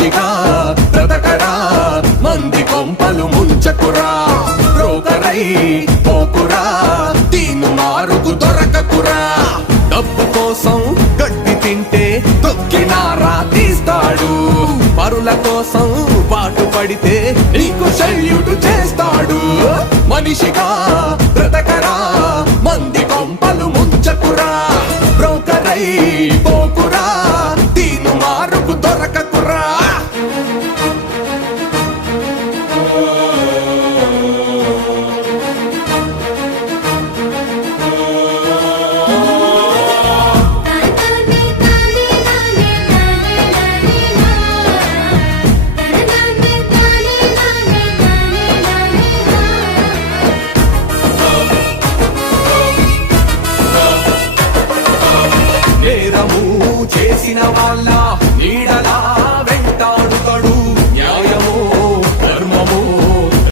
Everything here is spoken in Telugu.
మనిషిగా బ్రతకరా, మంది కొంపలు ముంచకురా, బ్రోకరై పోకురా, తీను మారుకు దొరకకురా. డబ్బు కోసం గడ్డి తింటే తొక్కినారా తీస్తాడు, పరుల కోసం పాటు పడితే నీకు సెల్యూట్ చేస్తాడు. మనిషిగా బ్రతకరా, మంది కొంపలు ముంచకురా, బ్రోకరై పోకురా, తీను మారుకు దొరకకురా. నేరము చేసిన వాళ్ళ నీడల